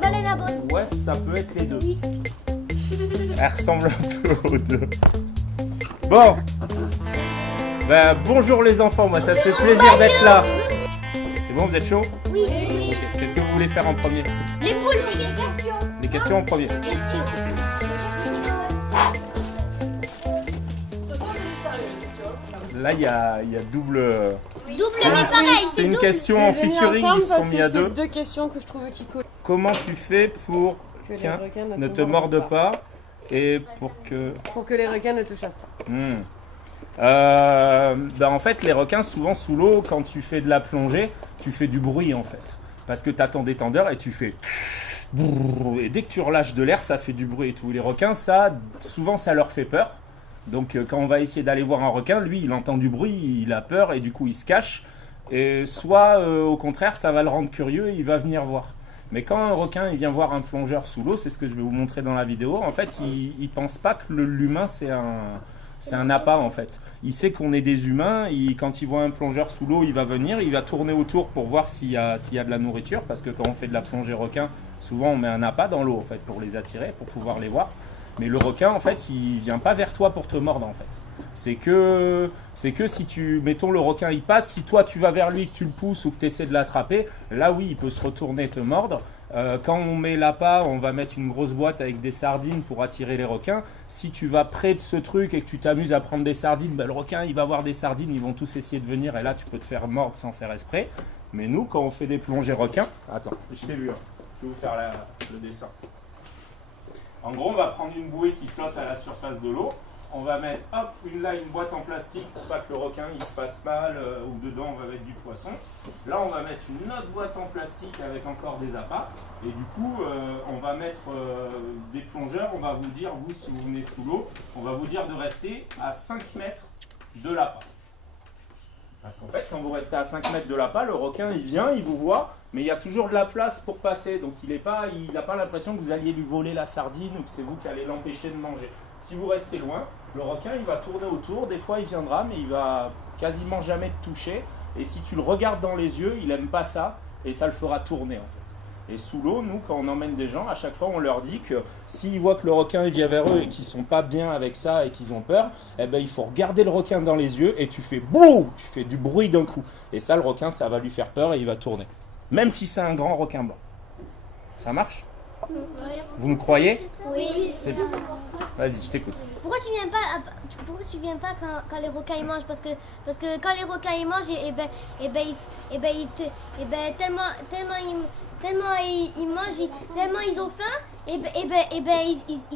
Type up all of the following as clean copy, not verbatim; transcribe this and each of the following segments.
Baleine à bosse. Ouais, ça peut être les deux. Oui. Elle ressemble un peu aux deux. Bon. Bah, bonjour les enfants, moi ça me fait plaisir d'être là. C'est bon, vous êtes chaud? Oui. Oui. Ok. Qu'est-ce que vous voulez faire en premier? Les poules, les questions. Les questions en premier. Là, il y a double. Double mais pareil, C'est une double. question en Je les ai mis featuring, ensemble ils sont parce mis que à c'est deux. deux questions que je trouvais qui collent. Comment tu fais pour Que les qu'un requins ne te morde pas et pour que... Pour que les requins ne te chassent pas. En fait, les requins, souvent sous l'eau, quand tu fais de la plongée, tu fais du bruit en fait. Parce que tu as ton détendeur et tu fais... Et dès que tu relâches de l'air, ça fait du bruit et tout. Les requins, souvent, ça leur fait peur. Donc, quand on va essayer d'aller voir un requin, lui, il entend du bruit, il a peur et du coup, il se cache. Et soit, au contraire, ça va le rendre curieux et il va venir voir. Mais quand un requin il vient voir un plongeur sous l'eau, c'est ce que je vais vous montrer dans la vidéo, en fait, il pense pas que l'humain, c'est un appât, en fait. Il sait qu'on est des humains, quand il voit un plongeur sous l'eau, il va venir, il va tourner autour pour voir s'il y a de la nourriture, parce que quand on fait de la plongée requin, souvent on met un appât dans l'eau, en fait, pour les attirer, pour pouvoir les voir. Mais le requin, en fait, il vient pas vers toi pour te mordre, en fait. C'est que si mettons le requin, il passe, si toi tu vas vers lui, que tu le pousses ou que tu essaies de l'attraper, là oui, il peut se retourner et te mordre. Quand on met l'appât, on va mettre une grosse boîte avec des sardines pour attirer les requins. Si tu vas près de ce truc et que tu t'amuses à prendre des sardines, le requin, il va voir des sardines, ils vont tous essayer de venir et là, tu peux te faire mordre sans faire exprès. Mais nous, quand on fait des plongées requins... Attends, je t'ai vu, hein. Je vais vous faire le dessin. En gros, on va prendre une bouée qui flotte à la surface de l'eau. On va mettre une boîte en plastique pour pas que le requin il se fasse mal ou dedans on va mettre du poisson. Là on va mettre une autre boîte en plastique avec encore des appâts et du coup on va mettre des plongeurs, on va vous dire, vous si vous venez sous l'eau, on va vous dire de rester à 5 mètres de l'appât. Parce qu'en fait quand vous restez à 5 mètres de l'appât, le requin il vient, il vous voit, mais il y a toujours de la place pour passer, donc il n'a pas l'impression que vous alliez lui voler la sardine ou que c'est vous qui allez l'empêcher de manger. Si vous restez loin, le requin il va tourner autour, des fois il viendra mais il va quasiment jamais te toucher et si tu le regardes dans les yeux, il aime pas ça et ça le fera tourner en fait. Et sous l'eau, nous quand on emmène des gens, à chaque fois on leur dit que s'ils voient que le requin il vient vers eux et qu'ils sont pas bien avec ça et qu'ils ont peur, eh ben il faut regarder le requin dans les yeux et tu fais bouh, tu fais du bruit d'un coup. Et ça le requin ça va lui faire peur et il va tourner. Même si c'est un grand requin blanc. Ça marche? Vous me croyez? Oui. C'est bien. Vas-y, je t'écoute. Pourquoi tu viens pas quand les requins ils mangent parce que quand les requins ils mangent tellement ils mangent tellement ils ont faim ils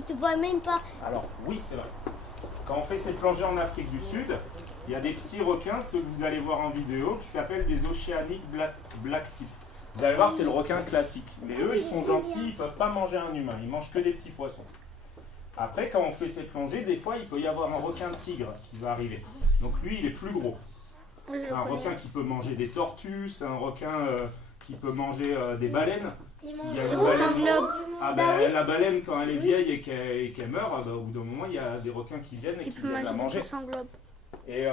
te voient même pas. Alors oui c'est vrai. Quand on fait ces plongées en Afrique du Sud, il y a des petits requins, ceux que vous allez voir en vidéo, qui s'appellent des Oceanic Black Tip. Vous allez voir c'est le requin classique. Mais eux ils sont gentils, ils peuvent pas manger un humain, ils mangent que des petits poissons. Après, quand on fait ces plongées, des fois, il peut y avoir un requin tigre qui va arriver. Donc lui, il est plus gros. C'est un requin qui peut manger des tortues, c'est un requin qui peut manger des baleines. S'il y a une baleine, la baleine, quand elle est vieille et qu'elle meurt, au bout d'un moment, il y a des requins qui viennent et qui viennent la manger. Et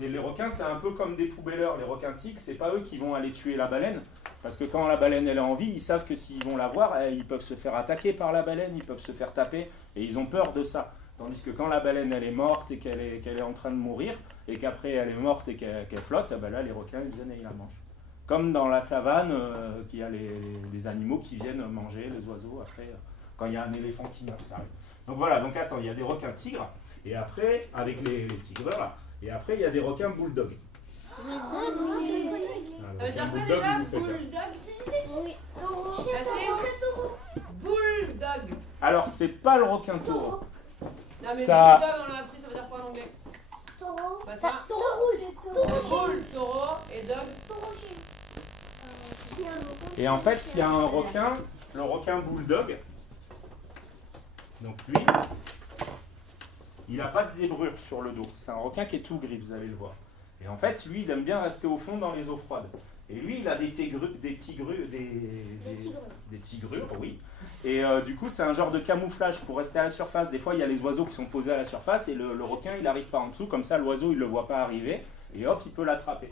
les requins, c'est un peu comme des poubelleurs. Les requins tigres, c'est pas eux qui vont aller tuer la baleine. Parce que quand la baleine elle est en vie, ils savent que s'ils vont la voir, ils peuvent se faire attaquer par la baleine, ils peuvent se faire taper, et ils ont peur de ça. Tandis que quand la baleine elle est morte et qu'elle est en train de mourir, et qu'après elle est morte et qu'elle flotte, là les requins ils viennent et ils la mangent. Comme dans la savane, qu'il y a les animaux qui viennent manger les oiseaux après, quand il y a un éléphant qui meurt, ça arrive. Donc voilà, donc attends, il y a des requins tigres, et après, avec les tigres là, et après il y a des requins bulldogs. Ça veut dire quoi déjà? Bulldog? Bulldog. Alors c'est pas le requin taureau. Non mais Ça- bulldog on l'a appris, ça veut dire quoi en anglais? Taureau. Passe pas. Taureau rouge. Bull, taureau et dog. Et en fait, il y a un requin, le requin bulldog. Donc lui, il n'a pas de zébrure sur le dos. C'est un requin qui est tout gris, vous allez le voir. Et en fait, lui, il aime bien rester au fond dans les eaux froides. Et lui, il a des tigrures, oui. Et du coup, c'est un genre de camouflage pour rester à la surface. Des fois, il y a les oiseaux qui sont posés à la surface et le requin, il n'arrive pas en dessous. Comme ça, l'oiseau, il ne le voit pas arriver. Et hop, il peut l'attraper.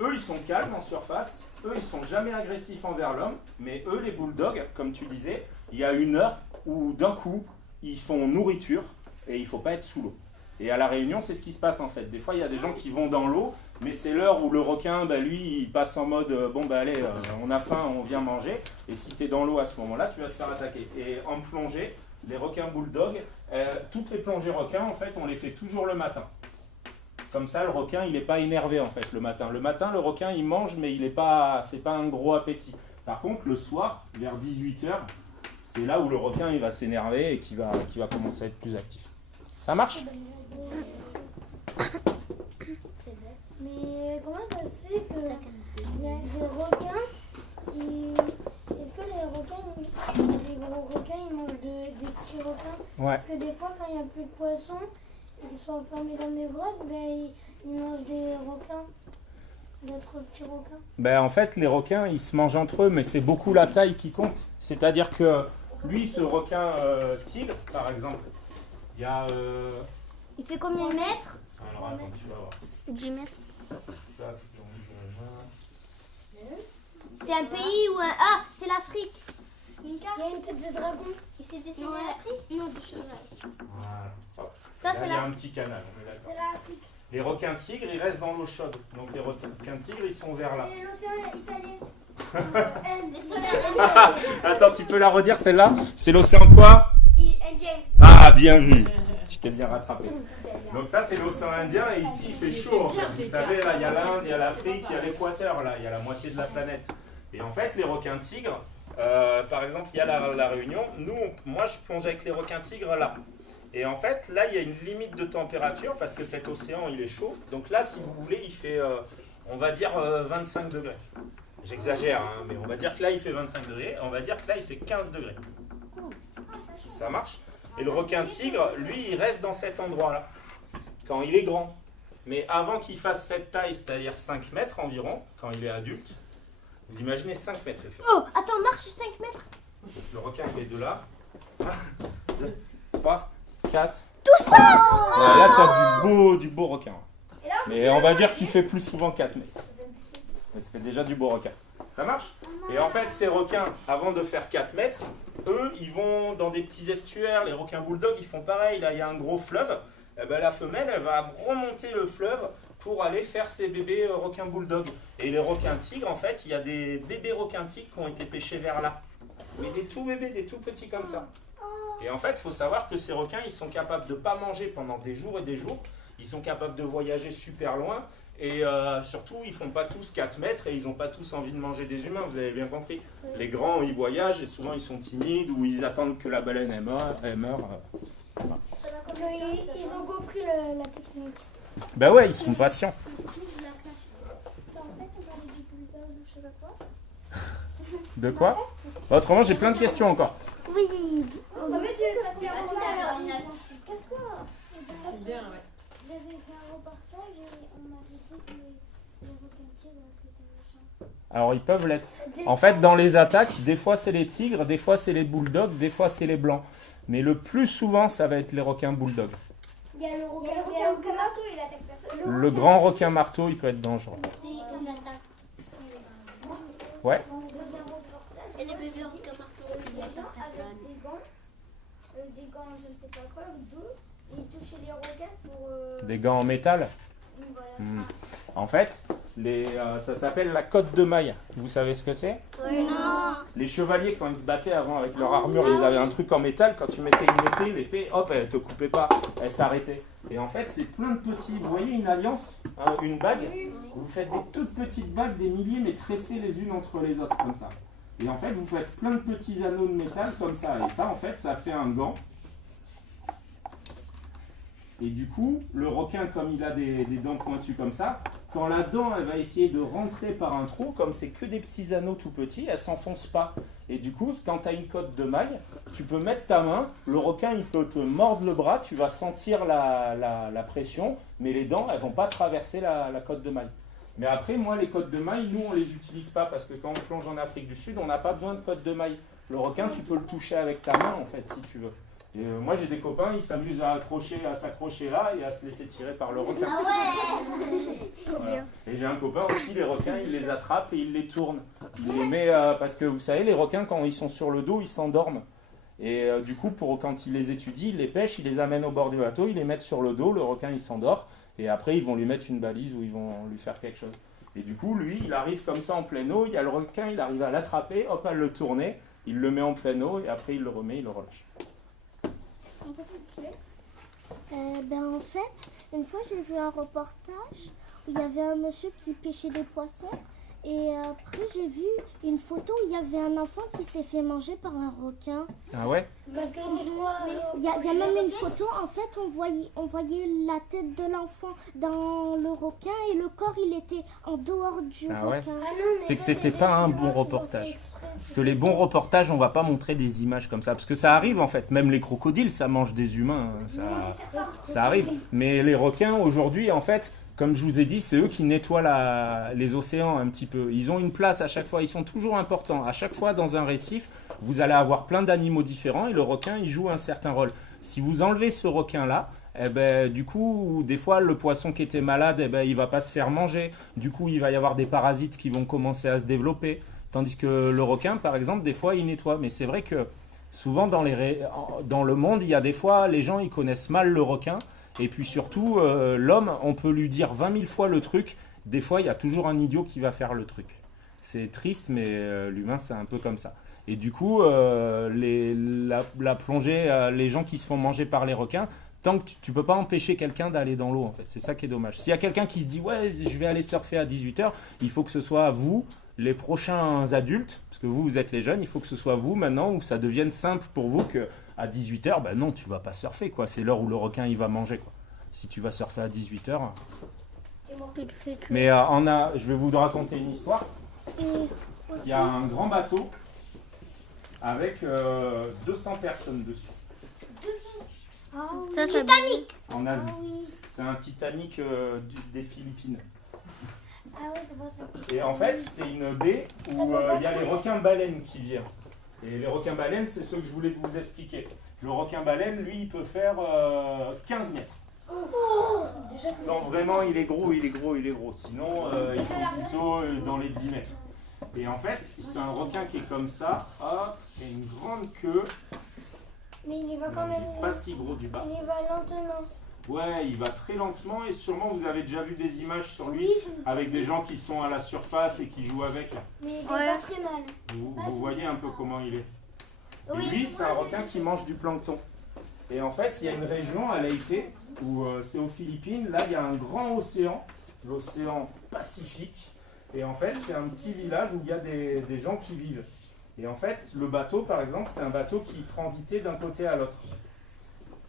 Eux, ils sont calmes en surface. eux, ils sont jamais agressifs envers l'homme, mais eux, les bulldogs, comme tu disais, il y a une heure où d'un coup, ils font nourriture et il ne faut pas être sous l'eau. Et à La Réunion, c'est ce qui se passe en fait. Des fois, il y a des gens qui vont dans l'eau, mais c'est l'heure où le requin, lui, il passe en mode bon, allez, on a faim, on vient manger. Et si tu es dans l'eau à ce moment-là, tu vas te faire attaquer. Et en plongée, les requins bulldogs, toutes les plongées requins, en fait, on les fait toujours le matin. Comme ça, le requin, il n'est pas énervé en fait le matin. Le matin, le requin, il mange, mais c'est pas un gros appétit. Par contre, le soir, vers 18h, c'est là où le requin, il va s'énerver et qui va commencer à être plus actif. Ça marche ? Mais comment ça se fait que il y a des requins qui... Est-ce que les requins, les gros requins, ils mangent des petits requins? Ouais. Parce que des fois, quand il n'y a plus de poissons, ils sont enfermés dans des grottes, ils mangent des requins, d'autres petits requins. En fait, les requins, ils se mangent entre eux, mais c'est beaucoup la taille qui compte. C'est-à-dire que lui, ce requin tigre, par exemple, il y a... Il fait combien de mètres? Alors attends, tu vas voir. 10 mètres. Ça, c'est C'est un pays où Ah, c'est l'Afrique. Il y a une tête de dragon. Il s'est dessiné l'Afrique? Non, du cheval. Voilà. Hop. Ça, Là, c'est il y a la- un petit canal, on est d'accord. C'est l'Afrique. Les requins tigres, ils restent dans l'eau chaude. Donc les requins tigres, ils sont vers là. C'est l'océan italien. Attends, tu peux la redire celle-là? C'est l'océan quoi? Indien. Ah, bien vu. Tu t'es bien rattrapé. Donc ça, c'est l'océan Indien et ici, il fait chaud. En fait. Vous savez, là, il y a l'Inde, il y a l'Afrique, il y a l'équateur, là, il y a la moitié de la planète. Et en fait, les requins tigres, par exemple, il y a la Réunion. Moi, je plonge avec les requins tigres là. Et en fait, là, il y a une limite de température parce que cet océan, il est chaud. Donc là, si vous voulez, il fait, on va dire, 25 degrés. J'exagère, hein, mais on va dire que là, il fait 25 degrés. On va dire que là, il fait 15 degrés. Ça marche? Et le requin tigre, lui, il reste dans cet endroit-là, quand il est grand. Mais avant qu'il fasse cette taille, c'est-à-dire 5 mètres environ, quand il est adulte, vous imaginez 5 mètres. Il fait. Oh, attends, marche 5 mètres. Le requin, il est de là. 1, 2, 3, 4. Tout ça! Là, tu as du beau requin. Mais on va dire qu'il fait plus souvent 4 mètres. Mais ça fait déjà du beau requin. Ça marche? Et en fait, ces requins, avant de faire 4 mètres, eux, ils vont dans des petits estuaires. Les requins bulldogs, ils font pareil. Là, il y a un gros fleuve. Et ben, la femelle, elle va remonter le fleuve pour aller faire ses bébés requins bulldogs. Et les requins tigres, en fait, il y a des bébés requins tigres qui ont été pêchés vers là. Mais des tout bébés, des tout petits comme ça. Et en fait, il faut savoir que ces requins, ils sont capables de ne pas manger pendant des jours et des jours. Ils sont capables de voyager super loin. Et surtout, ils font pas tous 4 mètres et ils n'ont pas tous envie de manger des humains, vous avez bien compris. Les grands, ils voyagent et souvent, ils sont timides ou ils attendent que la baleine elle meure. Ils ont compris la technique. Ben ouais, ils sont patients. En fait, on parlait du bulldog ou je sais pas quoi. De quoi? Autrement, j'ai plein de questions encore. Oui. On avait dû passer à tout à l'heure, Qu'est-ce que... C'est bien, ouais. J'avais fait un reportage et on m'a dit que les requins tigres, c'était méchant. Alors, ils peuvent l'être. En fait, dans les attaques, des fois, c'est les tigres, des fois, c'est les bulldogs, des fois, c'est les blancs. Mais le plus souvent, ça va être les requins bulldogs. Il y a le requin marteau, il attaque personne. Le grand requin marteau, il peut être dangereux. Si, on attaque. Ouais. On faisait un reportage. Et les bébés requins marteaux, ils Des gens attaquent avec personne. des gants, je ne sais pas quoi, ou deux, et ils touchaient les requins pour... Des gants en métal. Voilà. En fait, ça s'appelle la cotte de maille. Vous savez ce que c'est? Non. Les chevaliers, quand ils se battaient avant avec leur armure, ils avaient un truc en métal. Quand tu mettais une épée, l'épée, hop, elle te coupait pas, elle s'arrêtait. Et en fait, c'est plein de petits. Vous voyez une alliance, hein, une bague? Vous faites des toutes petites bagues, des milliers, mais tressées les unes entre les autres, comme ça. Et en fait, vous faites plein de petits anneaux de métal, comme ça. Et ça, en fait, ça fait un gant. Et du coup, le requin, comme il a des dents pointues comme ça, quand la dent, elle va essayer de rentrer par un trou, comme c'est que des petits anneaux tout petits, elle s'enfonce pas. Et du coup, quand tu as une cotte de maille, tu peux mettre ta main, le requin, il peut te mordre le bras, tu vas sentir la pression, mais les dents, elles vont pas traverser la cotte de maille. Mais après, moi, les cottes de maille, nous, on les utilise pas, parce que quand on plonge en Afrique du Sud, on n'a pas besoin de cotte de maille. Le requin, tu peux le toucher avec ta main, en fait, si tu veux. Et moi j'ai des copains, ils s'amusent à s'accrocher là et à se laisser tirer par le requin. Ah ouais. Trop Voilà. bien. Et j'ai un copain aussi, les requins, il les attrape et il les tourne. Il les met, parce que vous savez, les requins, quand ils sont sur le dos, ils s'endorment. Et du coup, quand il les étudie, il les pêche, il les amène au bord du bateau, il les met sur le dos, le requin il s'endort, et après ils vont lui mettre une balise ou ils vont lui faire quelque chose. Et du coup, lui, il arrive comme ça en pleine eau, il y a le requin, il arrive à l'attraper, hop, à le tourner, il le met en pleine eau, et après il le remet, il le relâche. En fait, une fois j'ai vu un reportage où il y avait un monsieur qui pêchait des poissons et après j'ai vu une photo où il y avait un enfant qui s'est fait manger par un requin. Ah ouais? Parce que c'est trop. Il y a même une photo, en fait on voyait la tête de l'enfant dans le requin et le corps il était en dehors du Ah ouais? requin. Ah non, mais C'est que ça, c'était des pas un vidéos bon qu'ils ont reportage. fait exprès, Parce que les bons reportages, on va pas montrer des images comme ça. Parce que ça arrive en fait. Même les crocodiles, ça mange des humains. Ça arrive. Mais les requins, aujourd'hui, en fait, comme je vous ai dit, c'est eux qui nettoient les océans un petit peu. Ils ont une place à chaque fois. Ils sont toujours importants. À chaque fois, dans un récif, vous allez avoir plein d'animaux différents et le requin, il joue un certain rôle. Si vous enlevez ce requin-là, eh ben, du coup, des fois, le poisson qui était malade, eh ben, il va pas se faire manger. Du coup, il va y avoir des parasites qui vont commencer à se développer. Tandis que le requin, par exemple, des fois, il nettoie. Mais c'est vrai que souvent, dans le monde, il y a des fois, les gens, ils connaissent mal le requin. Et puis surtout, l'homme, on peut lui dire 20 000 fois le truc. Des fois, il y a toujours un idiot qui va faire le truc. C'est triste, mais l'humain, c'est un peu comme ça. Et du coup, la plongée, les gens qui se font manger par les requins, tant que tu peux pas empêcher quelqu'un d'aller dans l'eau, en fait. C'est ça qui est dommage. S'il y a quelqu'un qui se dit « Ouais, je vais aller surfer à 18h », il faut que ce soit vous, les prochains adultes, parce que vous êtes les jeunes, il faut que ce soit vous maintenant, où ça devienne simple pour vous qu'à 18h, ben non, tu vas pas surfer, quoi. C'est l'heure où le requin, il va manger, quoi. Si tu vas surfer à 18h... Mais je vais vous raconter une histoire. Il y a un grand bateau avec 200 personnes dessus. Ça, Titanic. En Asie. Ah oui. C'est un Titanic des Philippines. Ah ouais, c'est pas ça. Et en fait, c'est une baie où il y a les requins-baleines qui viennent. Et les requins-baleines, c'est ce que je voulais vous expliquer. Le requin-baleine, lui, il peut faire 15 mètres. Non, vraiment, il est gros. Sinon, ils sont plutôt dans les 10 mètres. Et en fait, c'est un requin qui est comme ça, hop, et une grande queue. Mais il y va quand Il même. est pas si gros du bas. Il y va lentement. Ouais, il va très lentement et sûrement vous avez déjà vu des images sur lui Oui, avec des gens qui sont à la surface et qui jouent avec. mais il est Ouais. pas très mal. Vous voyez un peu comment il est. Oui. Et lui, c'est un requin qui mange du plancton. Et en fait, il y a une région à Leyte où c'est aux Philippines. Là, il y a un grand océan, l'océan Pacifique. Et en fait, c'est un petit village où il y a des gens qui vivent. Et en fait, le bateau, par exemple, c'est un bateau qui transitait d'un côté à l'autre.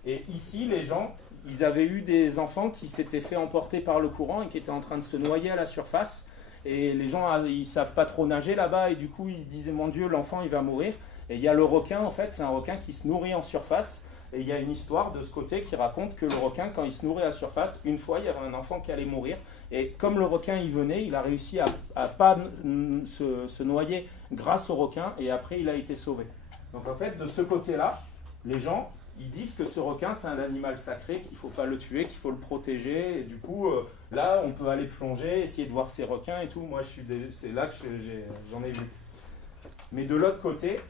Et ici, les gens, ils avaient eu des enfants qui s'étaient fait emporter par le courant et qui étaient en train de se noyer à la surface. Et les gens, ils savent pas trop nager là-bas et du coup, ils disaient, mon Dieu, l'enfant, il va mourir. Et il y a le requin, en fait, c'est un requin qui se nourrit en surface. Et il y a une histoire de ce côté qui raconte que le requin, quand il se nourrit à la surface, une fois, il y avait un enfant qui allait mourir. Et comme le requin y venait, il a réussi à pas se noyer grâce au requin. Et après, il a été sauvé. Donc en fait, de ce côté-là, les gens, ils disent que ce requin, c'est un animal sacré, qu'il ne faut pas le tuer, qu'il faut le protéger. Et du coup, là, on peut aller plonger, essayer de voir ces requins et tout. Moi, c'est là que j'en ai vu. Mais de l'autre côté,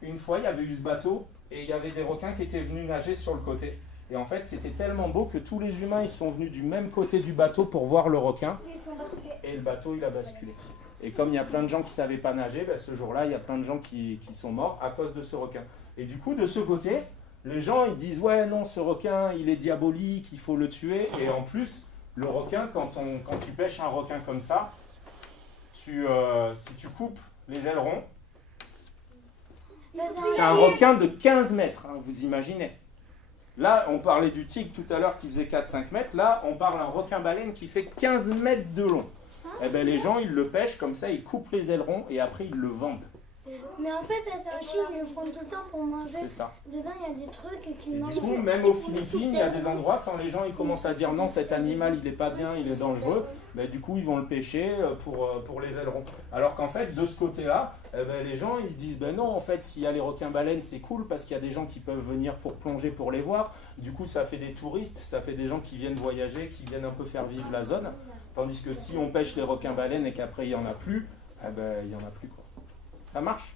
une fois, il y avait eu ce bateau et il y avait des requins qui étaient venus nager sur le côté. Et en fait, c'était tellement beau que tous les humains, ils sont venus du même côté du bateau pour voir le requin. Ils sont basculés. Et le bateau, il a basculé. Et comme il y a plein de gens qui ne savaient pas nager, ben, ce jour-là, il y a plein de gens qui sont morts à cause de ce requin. Et du coup, de ce côté, les gens, ils disent « Ouais, non, ce requin, il est diabolique, il faut le tuer. » Et en plus, le requin, quand tu pêches un requin comme ça, si tu coupes les ailerons, c'est un requin de 15 mètres, hein, vous imaginez. Là, on parlait du tigre tout à l'heure qui faisait 4-5 mètres. Là, on parle d'un requin-baleine qui fait 15 mètres de long. Eh ben, les gens, ils le pêchent comme ça, ils coupent les ailerons et après, ils le vendent. Mais en fait, ça c'est un chiffre, ils le font tout le temps pour manger. C'est ça. Dedans, il y a des trucs qui Et mangent. du coup, même aux Philippines, il y a des endroits, quand les gens ils commencent à dire non, cet animal il est pas bien, il est dangereux, ben, du coup ils vont le pêcher pour les ailerons. Alors qu'en fait, de ce côté-là, ben, les gens ils se disent ben non, en fait, s'il y a les requins-baleines, c'est cool parce qu'il y a des gens qui peuvent venir pour plonger, pour les voir. Du coup, ça fait des touristes, ça fait des gens qui viennent voyager, qui viennent un peu faire vivre la zone. Tandis que si on pêche les requins-baleines et qu'après il n'y en a plus, eh ben, il n'y en a plus, quoi. Ça marche ?